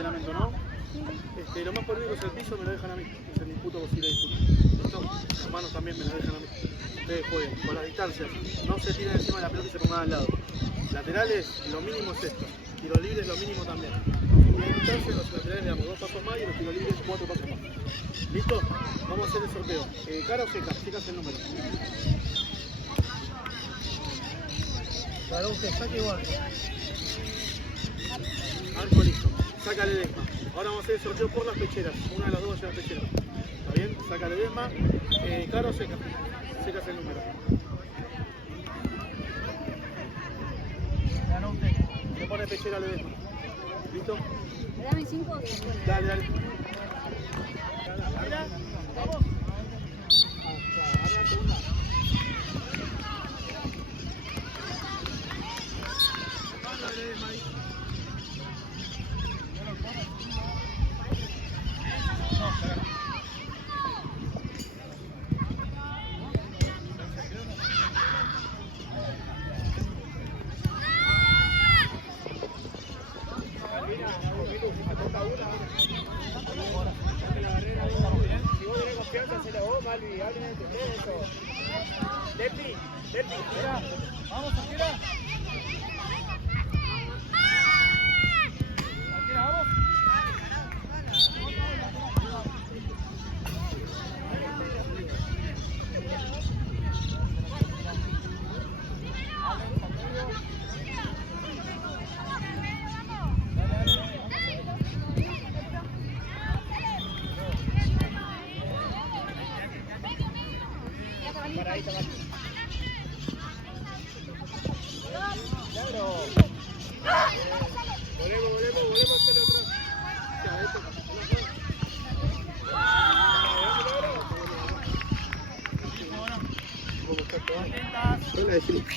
entrenamiento, ¿no? Lo más polémico es el piso, me lo dejan a mí. Es el disputo posible de disputa. Las manos también me lo dejan a mí. Ustedes jueguen con las distancias. No se tiren encima de la pelota y se pongan al lado. Laterales, lo mínimo es esto. Tiros libres, lo mínimo también. Y en distancia, los laterales le damos 2 pasos más y los tiros libres 4 pasos más. ¿Listo? Vamos a hacer el sorteo. ¿Cara o seca? Seca es el número. Para usted, saque igual. Arco listo. Sácale desma. Ahora vamos a hacer el sorteo por las pecheras. Una de las dos va a ser las pecheras. ¿Está bien? Sácale desma. ¿Cara o seca? Seca es el número. Ganó usted. Se pone pechera le desma. ¿Listo? ¿Le dame 5 o 10? Dale, dale. Vamos. Vamos, tranquila. Tranquila, vamos.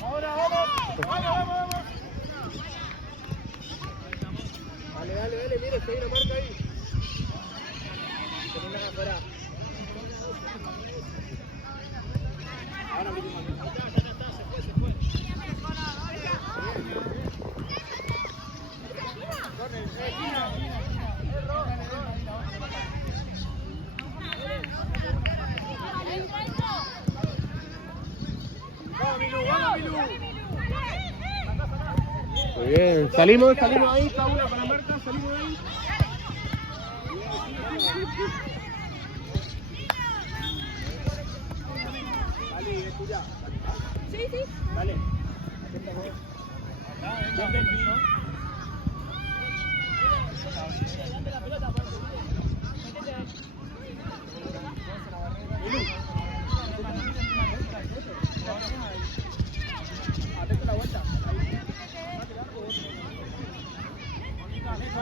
Ahora vamos. Dale, mire, que hay una marca ahí. Tenemos afuera. Ahora mismo. Se fue. Vamos, Milú. Muy bien, salimos ahí, Paula para marca, salimos de ahí. Dale, escucha. Sí. Dale. Atento la vuelta.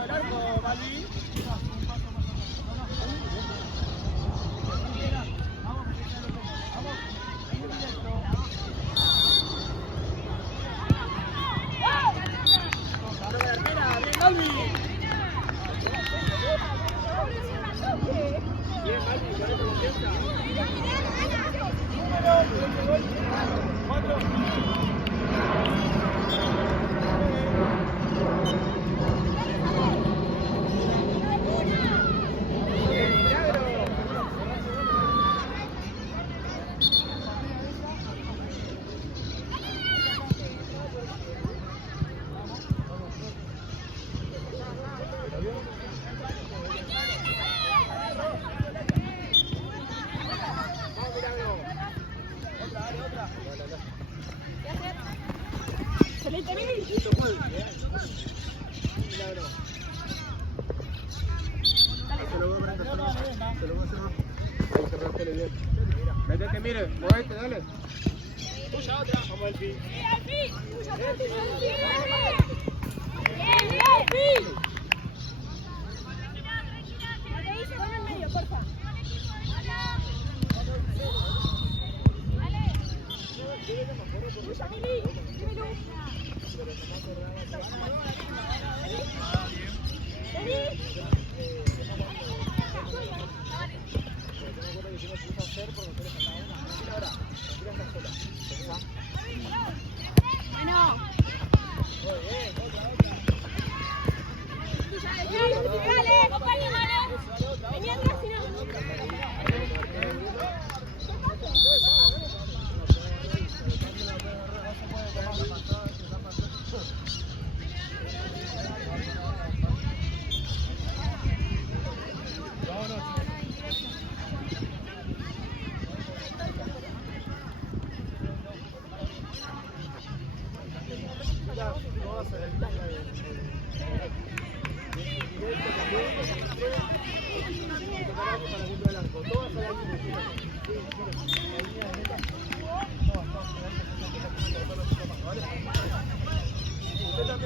El arco, Balbi. Métete, mire, movete, dale. Tuya otra. Vamos al fin.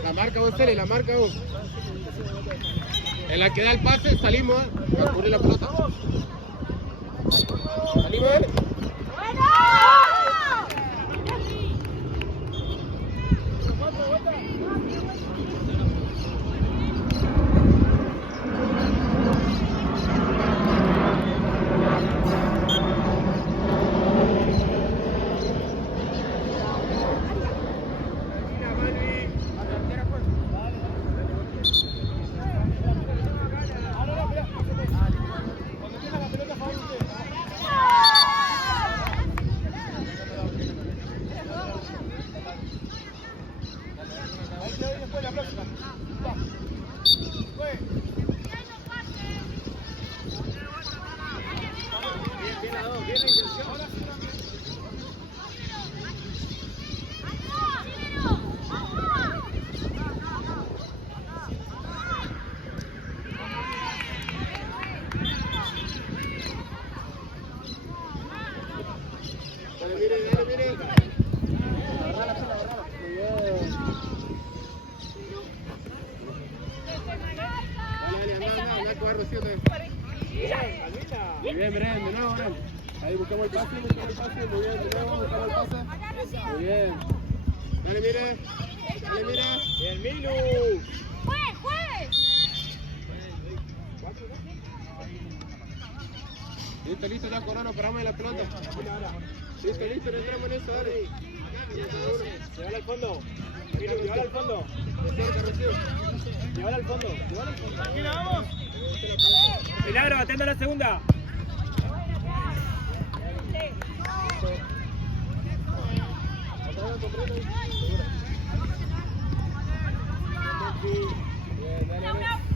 La marca vos, Cele, la marca vos. En la que da el pase, salimos, a cubrir la pelota. Salimos, Bien, Bren, de nuevo, Bren. Ahí buscamos el pase, muy bien, de nuevo, buscamos el pase. Muy bien. Dale, mire. Dale, mire. Bien, Milu. Listo, listo, ya Corona, paramos en la pelota. Listo, listo, no entramos en eso, dale. Llévala al fondo. Llévala al fondo. Llévala al fondo. Tranquila, vamos. Milagro, atento a la segunda.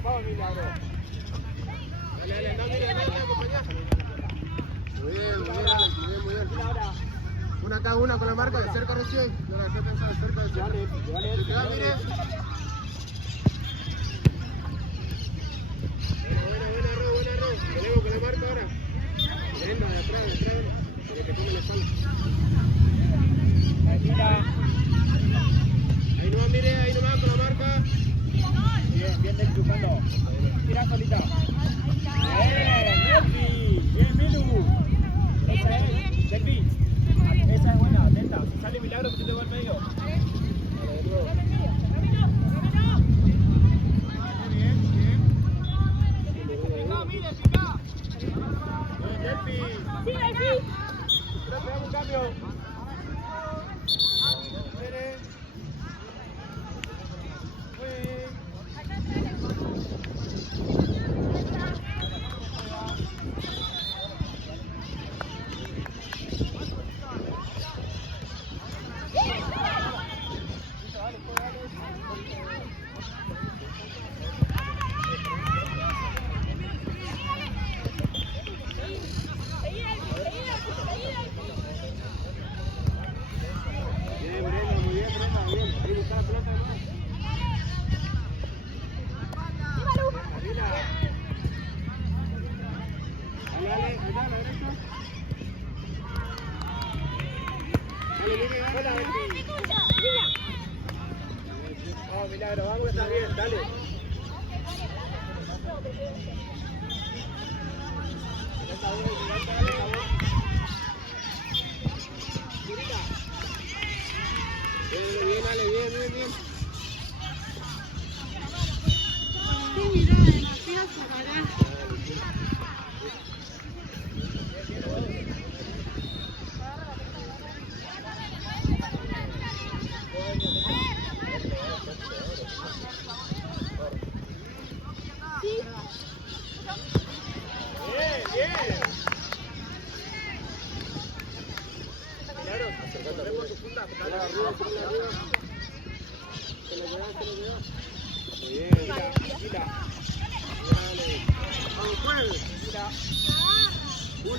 Vamos, Milagro. Dale, dale, acompañá. Muy bien, muy bien. Una cada una con la marca de cerca recién. No la dejé pensar de cerca de cerca. Dale, mire. Buena, Ro. Tenemos con la marca ahora. Venga, de atrás, para que tome la espalda. Ahí nomás, mire, ahí nomás con la marca. Bien, disfrutando. Tira solita. Bien, Milu. Esa es, Delpi. Esa es buena, atenta. Si sale Milagro, que te va al medio. Un cambio. Vamos, Milagro, vamos que está bien, dale. Bien, dale, bien.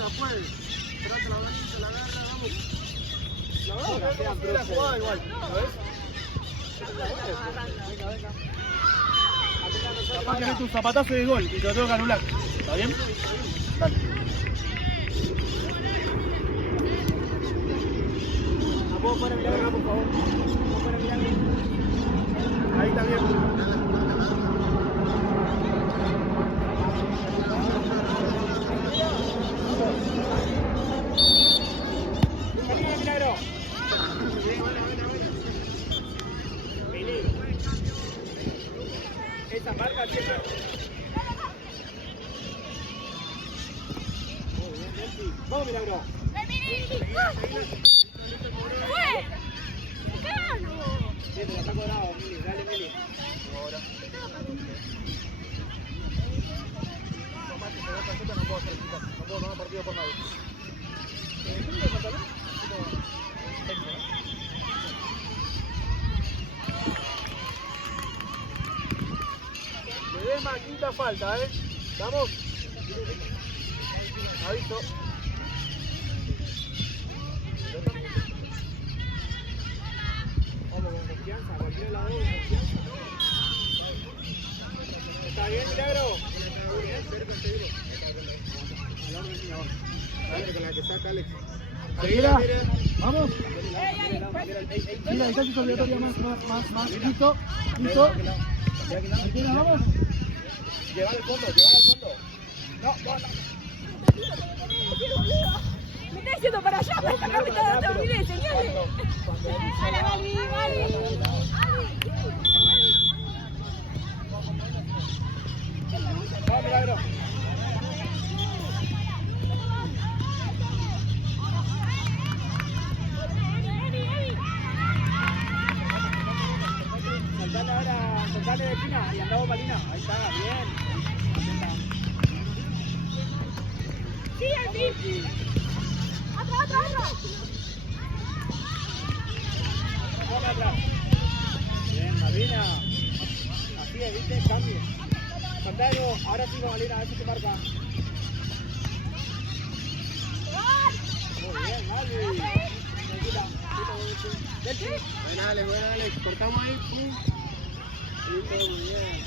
la juegue. Esperate la manita, la agarra, vamos. La verdad, que no la jugada igual, ¿sabes? Venga. Capaz que meto un zapatazo de gol y te lo tengo que anular. ¿Está bien? Dale. ¿Puedo fuera Milagro, por favor? ¿Puedo fuera Milagro? Ahí está bien. Milagro. Esa marca siempre. Vamos, Milagro. Siete, la está cobrado, Mili. Dale, Mili. Ahora. No puedo hacer no puedo tomar partido por nadie. ¿Qué es el pantalón? Ledesma, quinta falta, Vamos. Aviso. Vamos con confianza, cualquier lado con confianza. ¿Está bien, Milagro? Muy bien, cerca, seguro. Dale, con la que saca Alex. Mira, vamos. Mira, distancia obligatoria, más. Listo. Tranquila, vamos. Llevar al fondo. No. Me está diciendo para allá, para acá me está dando miles de señales. Dale, Gali. Vamos, Milagro. Saltale de esquina y andamos Malina. Ahí está, bien. Sí, así. Atrás. Vamos atrás. Bien, Malina. Así es, ¿viste? Cambio. Pantano, ahora sí, Malina, a ver si te marca. Muy bien, Mali. Tranquila. Buena Alex, cortamos ahí, pum. Listo, muy bien.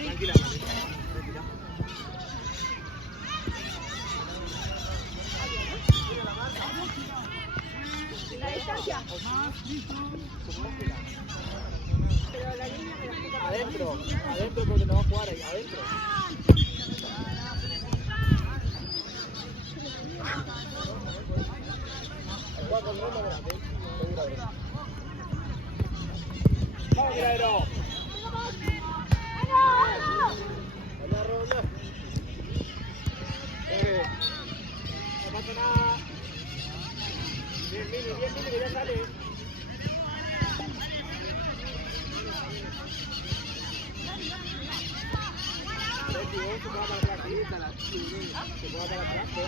Tranquila. La distancia. Adentro porque no va a jugar ahí, adentro. Juega con Roma grande, seguro. Vamos, Milagro. Anda, ronda. No pasa nada. Bien, Mili, que ya sale. Se puede para atrás, se puede para atrás.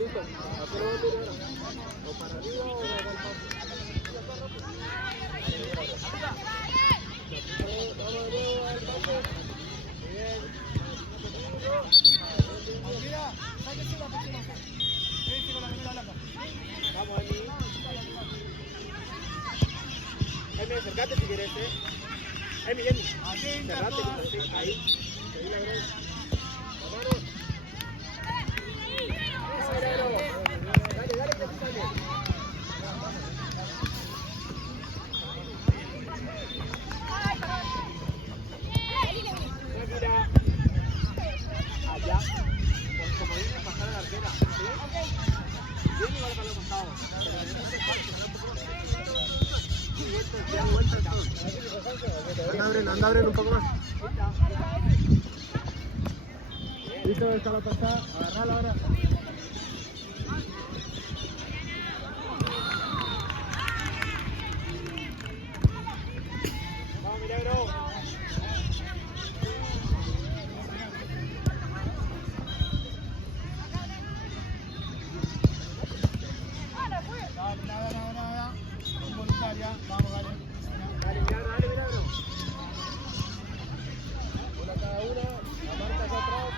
listo. Hacer un tiro ahora. O para arriba o para el paso. Vamos de nuevo al paso. Bien. Mira, sáquese la próxima. Quédese con la primera blanca. Vamos, Emi. Emi, acercate si querés, Emi, cerrate, ahí. Ahí la ves. Vámonos. Dale, dale, dale. Mira. Allá. Como viene a pasar a la arquera. ¿Sí? Viene igual para los costados. Anda, abren un poco más. Listo, está la pasada. Agarrala ahora. Vamos, Milagro. Nada. Voluntaria. Vamos, dale. Dale, Milagro. Una cada una. La marca acá atrás.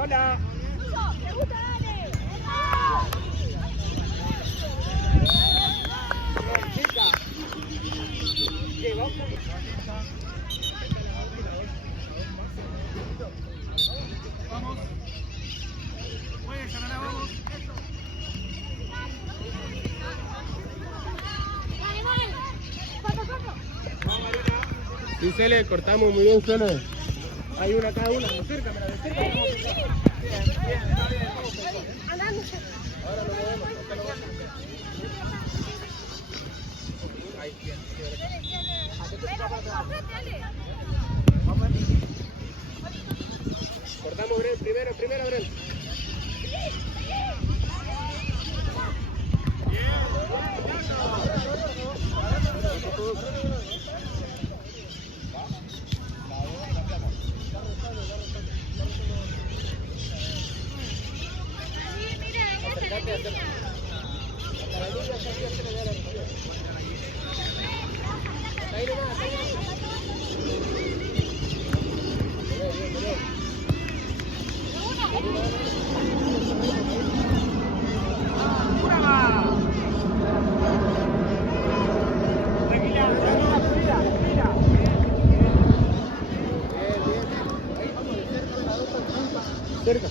Sola. ¡Me gusta, dale! Chica. Llegó. Vamos. Oye, Canadá, vamos. Sí, Cele, cortamos muy bien, Cele. Hay una cada una, acércame, de cerca. Ahora lo movemos, acá lo vamos. Ahí, bien. Cortamos, Brel, primero, Brel. Cerca.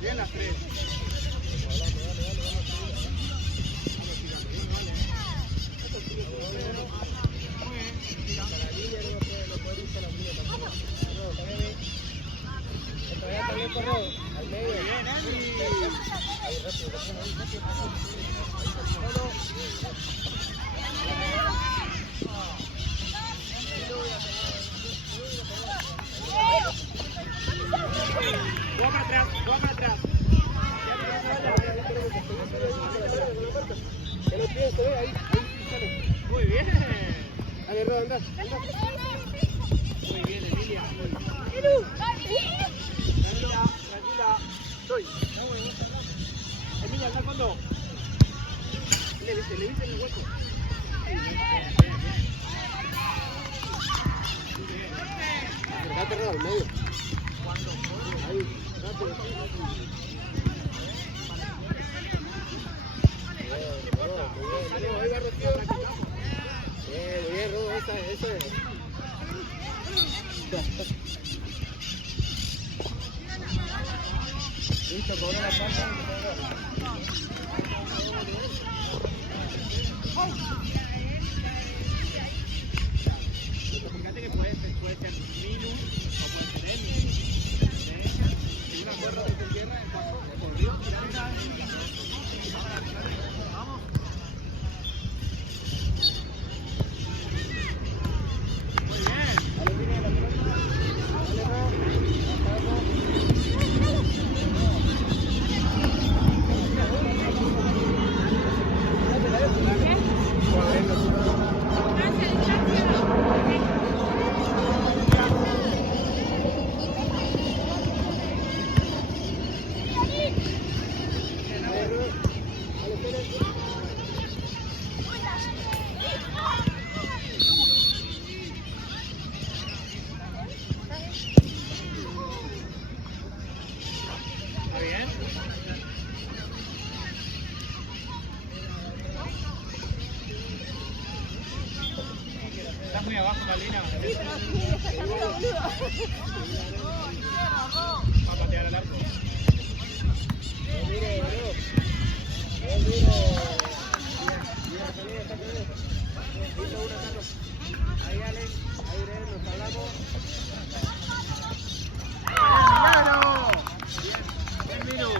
Bien las tres. Al medio. Bien, Emi. Ahí, rápido. Juega para atrás, juega para atrás. Que no pienso, ahí sale. Muy bien. Dale, Roda, anda. Muy bien, Emilia. Tranquila. Soy. Emilia, anda al fondo. Le viste el hueco. Acercate, Roda, al medio. Ahí, rápido. Ahí va Rocío. Bien, Roda, esa es. Listo, cobra la falta. Fíjate que puede ser Minus o puede ser Emi. Si una cuerda que se cierra, el por Dios, Miranda. Vamos. Muy bien. ¿Está bien? Estás muy abajo, Malvina. Va a patear al arco. Ahí, Alex. Ahí, Brel, nos hablamos. ¡Milagro! Bien, Minu.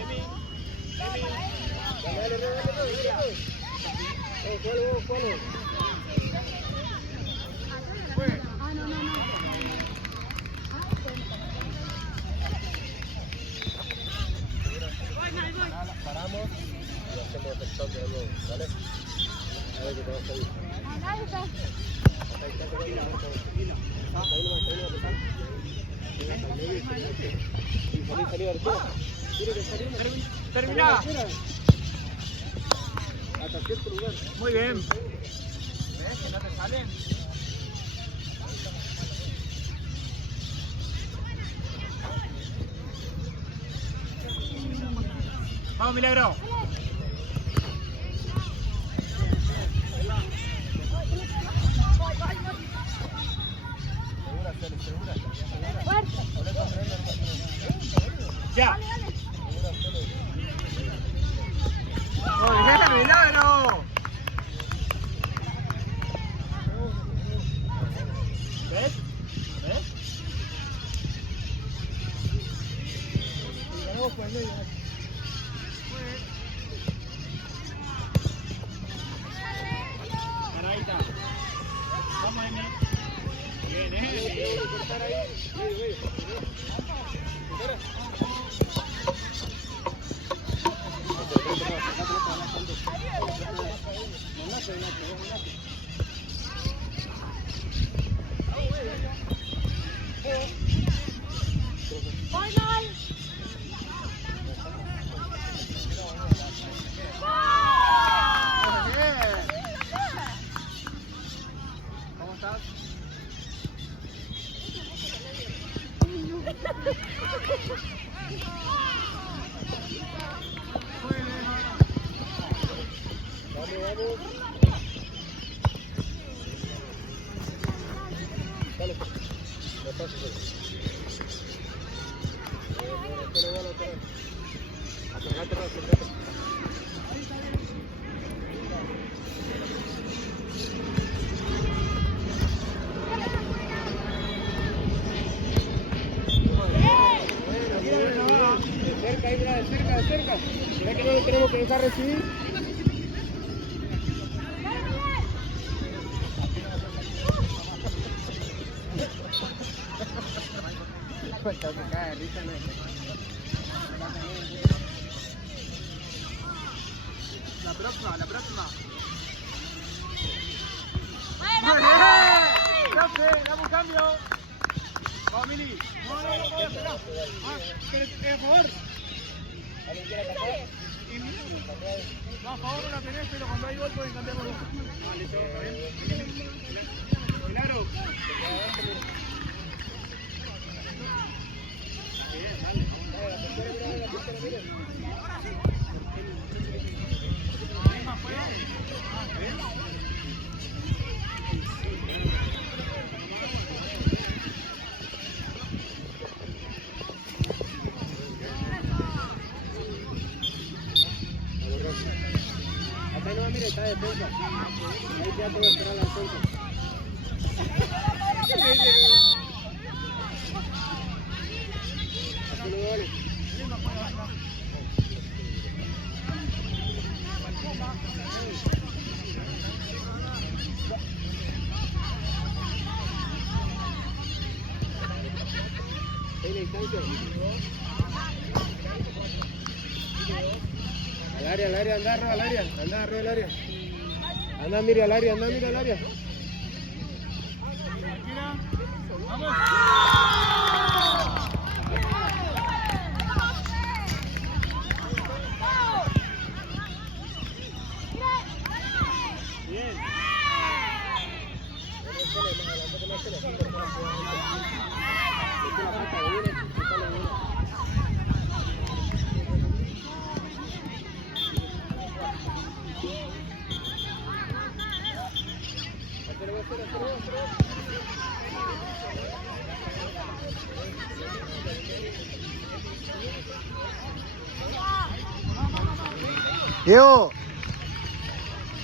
Emi. Paramos y hacemos el toque de nuevo, ¿vale? A ver qué te va a salir. Termina. Hasta cierto lugar. Muy bien. ¿Ves que no te salen? Vamos, Milagro. Ya. Muy bien, Milagro. ¿Ves? ¿Ves? Paradita. Vamos, Emi. Bien, ¿Cómo estás? Dale, no pases. Acercate. De cerca. ¿Será que no lo tenemos que dejar recibir? Cuenta que cae risa en esto. La próxima. ¡Bueno! ¡Profe, dame un cambio! Vamos, Mili. No, espera. Por favor. ¿Alguien quiere atacar? No, a favor no la tenés, pero cuando hay gol pueden cambiar los dos. Listo, ¿está bien? Milagro. Bien, dale. ¿Hay más fuego? ¿Ves? Acá no, mire, está de defensa. Ahí ya puedo esperar la defensa. Así no vale. ¿Hay la distancia? Al área, anda arriba al área. Anda, mira al área. ¡Vamos! Bien.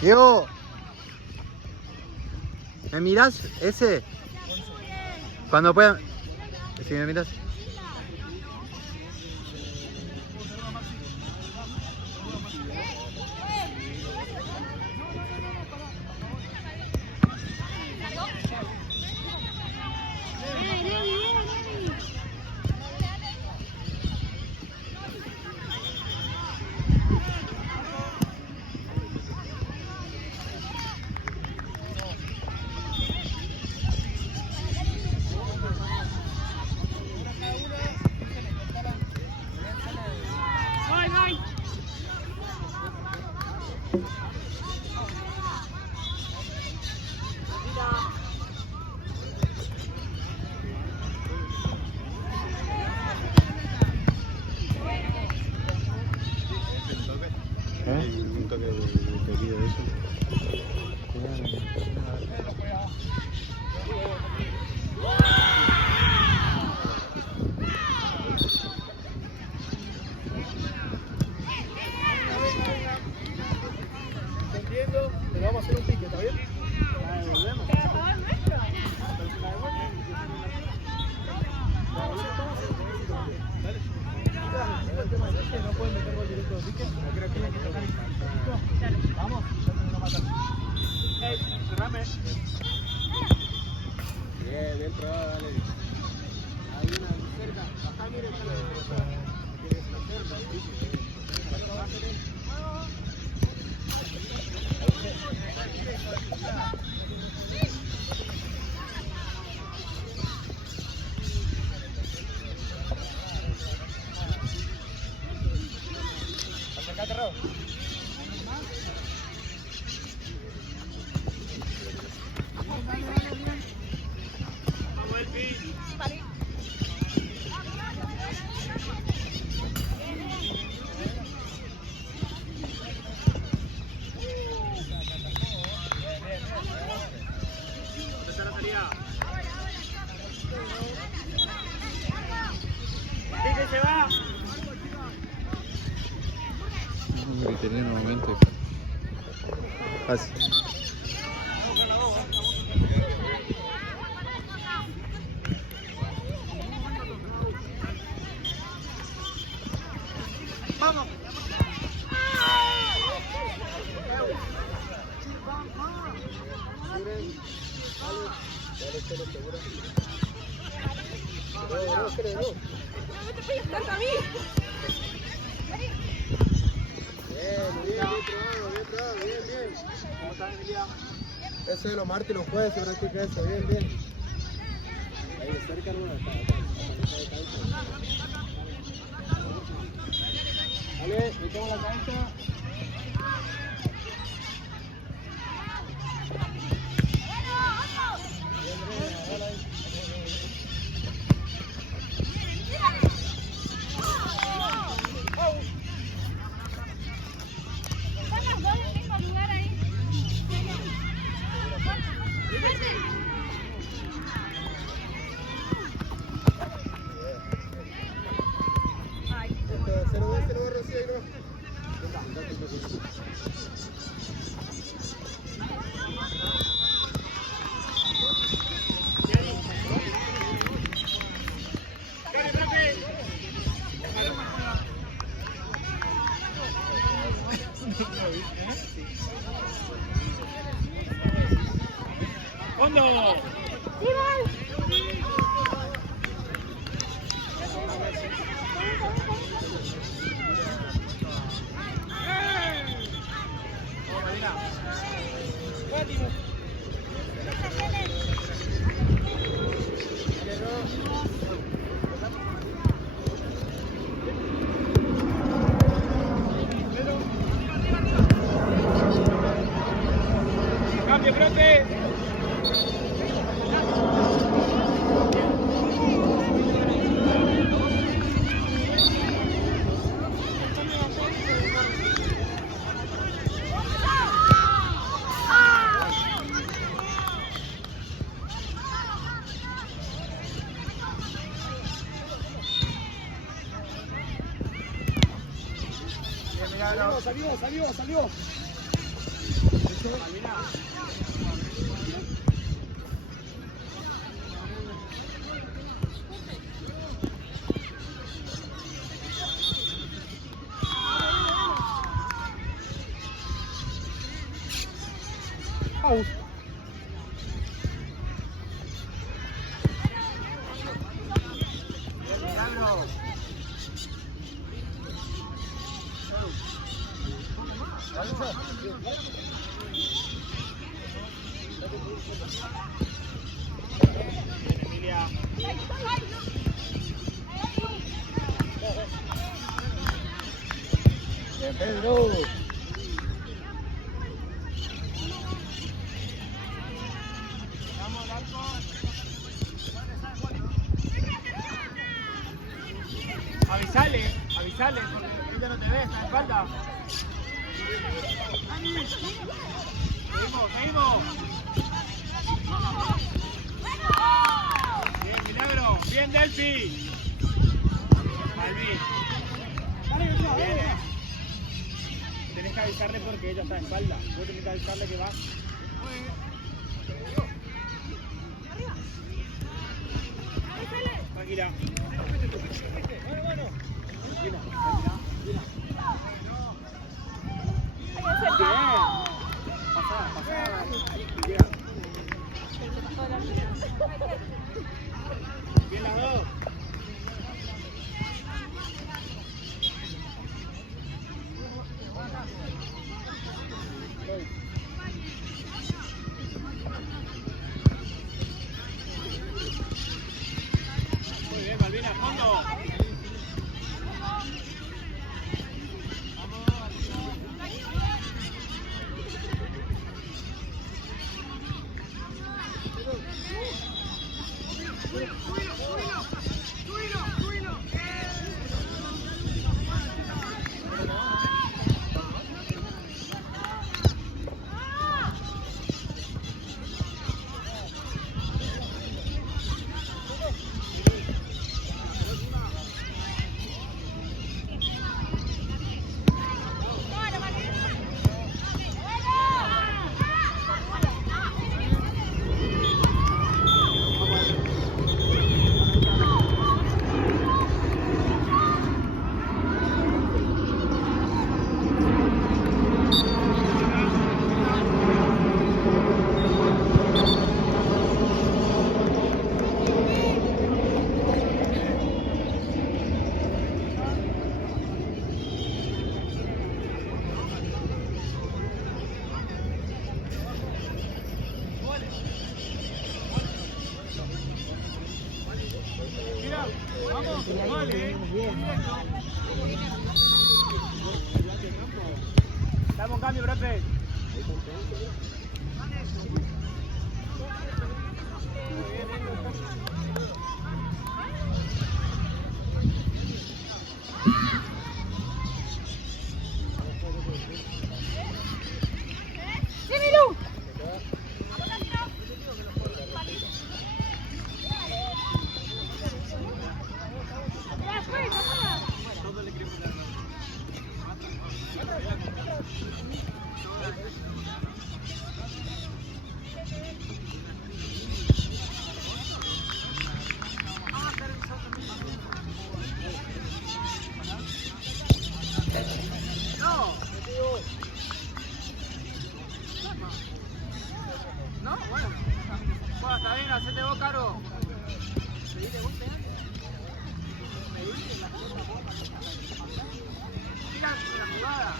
Diego, ¿me mirás ese? Cuando pueda, si me mirás. Un toque de video de eso. Entiendo, pero vamos a hacer un pique, ¿está bien? La devolvemos. ¿Pero a favor nuestro? La devolvemos. Dale. El tema es que no pueden meter gol directo de pique, pero creo que tienen que tocar. ¿Listo? Vamos, ya terminó matando. Cerrame. Bien probado, dale. Hay una cerca. Acá mire, Acercate, Raúl. Pique se va. Gritería en un momento. Así. Vamos. No te pegues tanto a mí. Bien. ¿Cómo estás, Emilia? Eso de los martes y los jueves se practica eso, bien. Ahí cerca alguna Dale, metemos la cabeza. ¿Cuántos goles tengo lugar ahí? Ay, 0-2, Rocío, ahí no. ¡Fondo! ¡Cambio, profe! Salió. Out. Emilia. Pedro. sale, porque ella no te ve, está en espalda. Seguimos. Bien, Milagro. Bien, Delphi. Malvin. Bien, Tenés que avisarle porque ella está en espalda. Vos tenés que avisarle que vas. Tranquila. Bueno. Tranquila. Pasá. Bien las dos. Muy bien, Malvina, a fondo. Mira, vamos, vale. Dame un cambio, profe. No, bueno, está bien, hacete vos, Caro. Mira la jugada.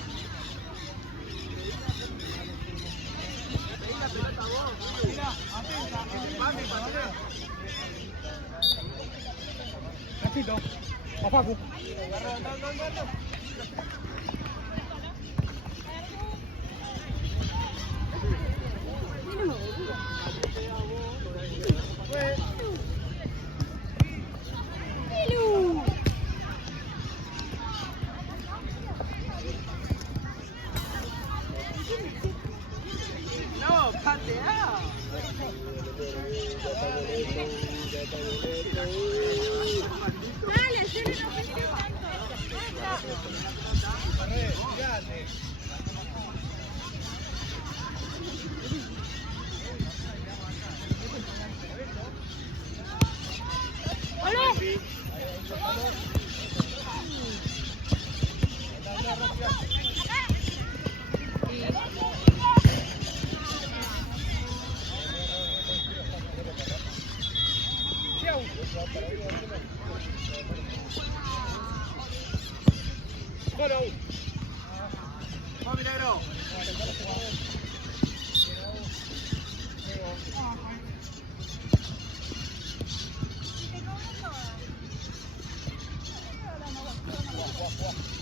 Pedí la pelota vos. Mira, atenta, que te pase, Patricio. Cachito, a Facu. No, patea. Dale, yo no pensé Vamos, Milagro. tanto.